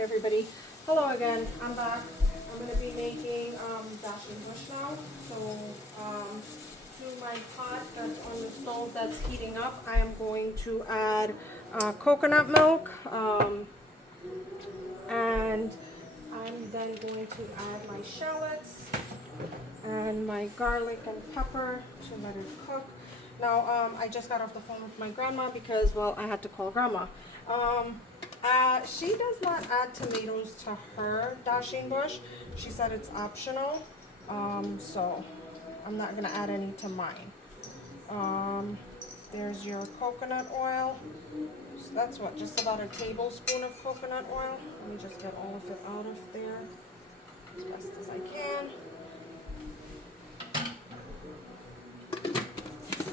Everybody, hello again. I'm back. I'm going to be making Dasheen Bush now. So to my pot that's on the stove that's heating up, I am going to add coconut milk, and I'm then going to add my shallots and my garlic and pepper to let it cook. Now, I just got off the phone with my grandma because, well, I had to call grandma. She does not add tomatoes to her Dasheen Bush. She said it's optional, so I'm not gonna add any to mine. There's your coconut oil. So that's what, just about a tablespoon of coconut oil. Let me just get all of it out of there as best as I can.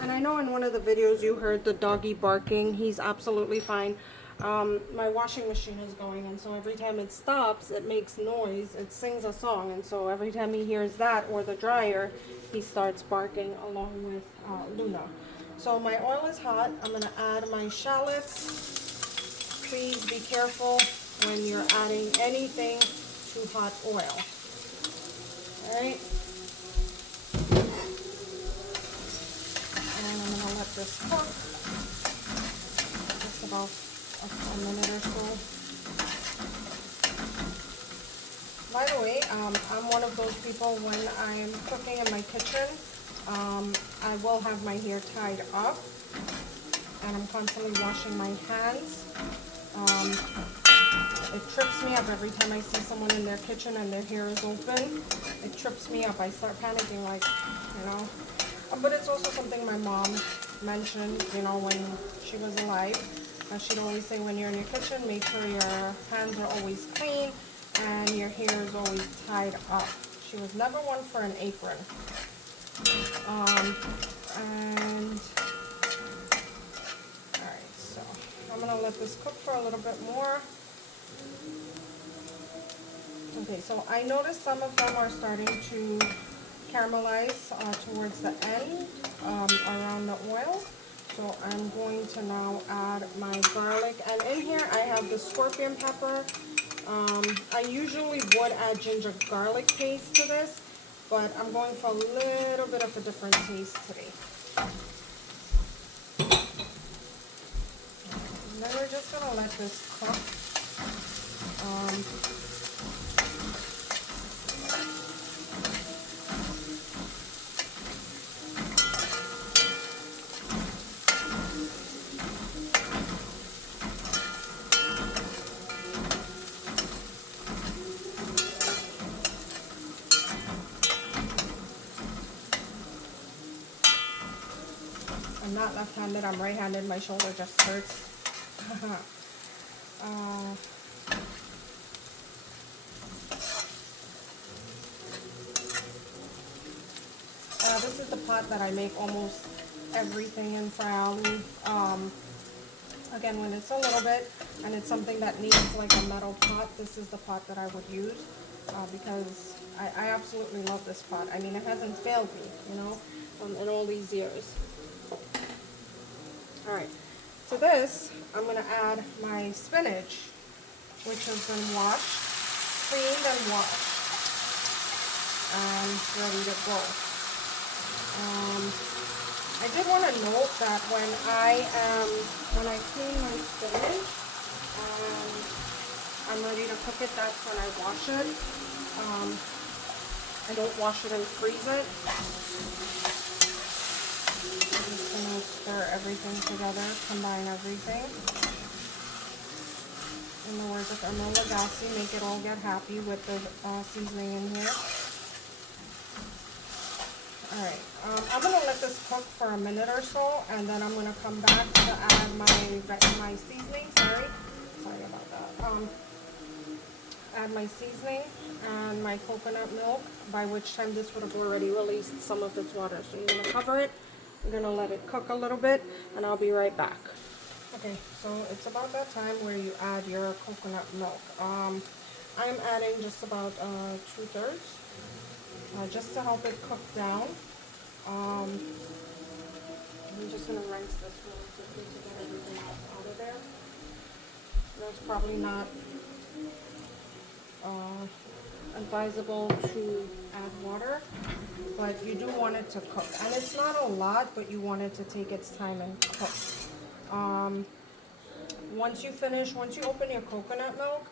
And I know in one of the videos you heard the doggy barking. He's absolutely fine. My washing machine is going, and so every time it stops, it makes noise. It sings a song, and so every time he hears that or the dryer, he starts barking along with Luna. So my oil is hot. I'm going to add my shallots. Please be careful when you're adding anything to hot oil. All right. And I'm going to let this cook just about a minute or so. By the way, I'm one of those people when I'm cooking in my kitchen, I will have my hair tied up, and I'm constantly washing my hands. It trips me up every time I see someone in their kitchen and their hair is open. It trips me up. I start panicking, like, you know. But it's also something my mom mentioned, you know, when she was alive. She'd always say when you're in your kitchen, make sure your hands are always clean and your hair is always tied up. She was never one for an apron. And alright, so I'm gonna let this cook for a little bit more. Okay, so I noticed some of them are starting to caramelize towards the end around the oil. So I'm going to now add my garlic, and in here I have the scorpion pepper. I usually would add ginger garlic paste to this, but I'm going for a little bit of a different taste today. And then we're just gonna let this cook. I'm not left-handed, I'm right-handed. My shoulder just hurts. This is the pot that I make almost everything in for Ali. Again, when it's a little bit and it's something that needs like a metal pot, this is the pot that I would use because I absolutely love this pot. I mean, it hasn't failed me, you know, in all these years. Alright, to this, I'm going to add my spinach, which has been washed, cleaned and washed, and ready to go. I did want to note that when I clean my spinach and I'm ready to cook it, that's when I wash it. I don't wash it and freeze it. I'm just going to stir everything together, combine everything. In the words of Emeril Lagasse, make it all get happy with the seasoning in here. Alright, I'm going to let this cook for a minute or so, and then I'm going to come back to add my seasoning. Sorry about that. Add my seasoning and my coconut milk, by which time this would have already released some of its water. So you're going to cover it, you're going to let it cook a little bit, and I'll be right back. Okay, so it's about that time where you add your coconut milk. I'm adding just about 2/3. Just to help it cook down. I'm just going to rinse this really quickly to get everything out of there. That's probably not advisable to add water, but you do want it to cook. And it's not a lot, but you want it to take its time and cook. Once you open your coconut milk,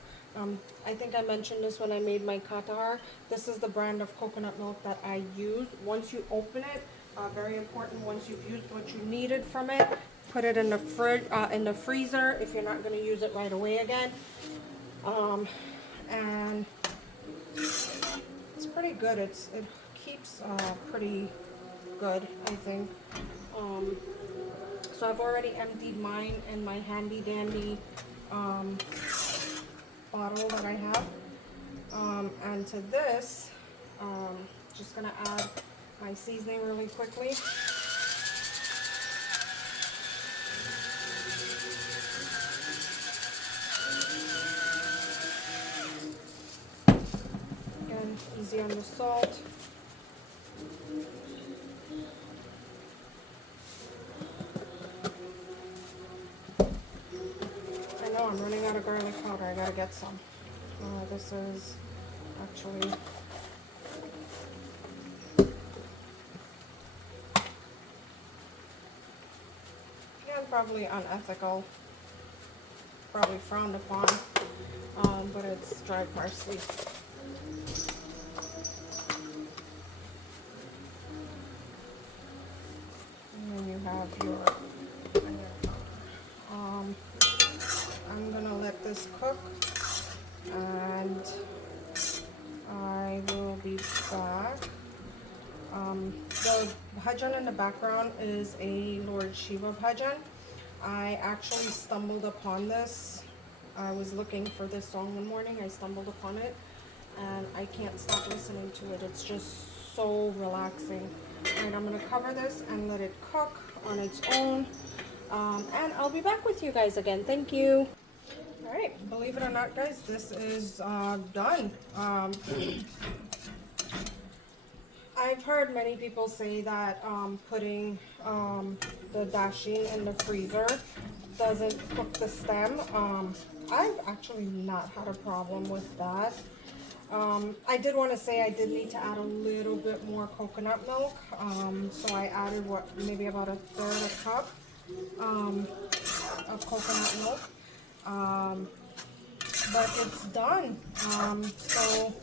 I think I mentioned this when I made my katar. This is the brand of coconut milk that I use. Once you open it, very important, once you've used what you needed from it, put it in the freezer if you're not going to use it right away again. And it's pretty good. It keeps pretty good, I think. So I've already emptied mine in my handy dandy bottle that I have. And to this, just gonna add my seasoning really quickly. Again, easy on the salt. I'm running out of garlic powder. I gotta get some. This is actually probably unethical, probably frowned upon, but it's dry parsley. And then you have your I'm gonna let this cook, and I will be back. The bhajan in the background is a Lord Shiva bhajan. I actually stumbled upon this. I was looking for this song one morning. I stumbled upon it, and I can't stop listening to it. It's just so relaxing. And I'm gonna cover this and let it cook on its own. And I'll be back with you guys again. Thank you. All right, believe it or not, guys, this is done. I've heard many people say that putting the dasheen in the freezer doesn't cook the stem. I've actually not had a problem with that. I did want to say I did need to add a little bit more coconut milk. So I added maybe about a third a cup of coconut milk. But it's done. So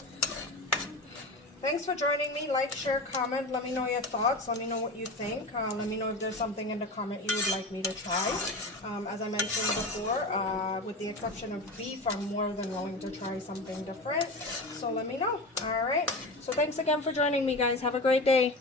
thanks for joining me. Like, share, comment. Let me know your thoughts. Let me know what you think. Let me know if there's something in the comment you would like me to try. As I mentioned before, with the exception of beef, I'm more than willing to try something different. So let me know. All right. So thanks again for joining me, guys. Have a great day.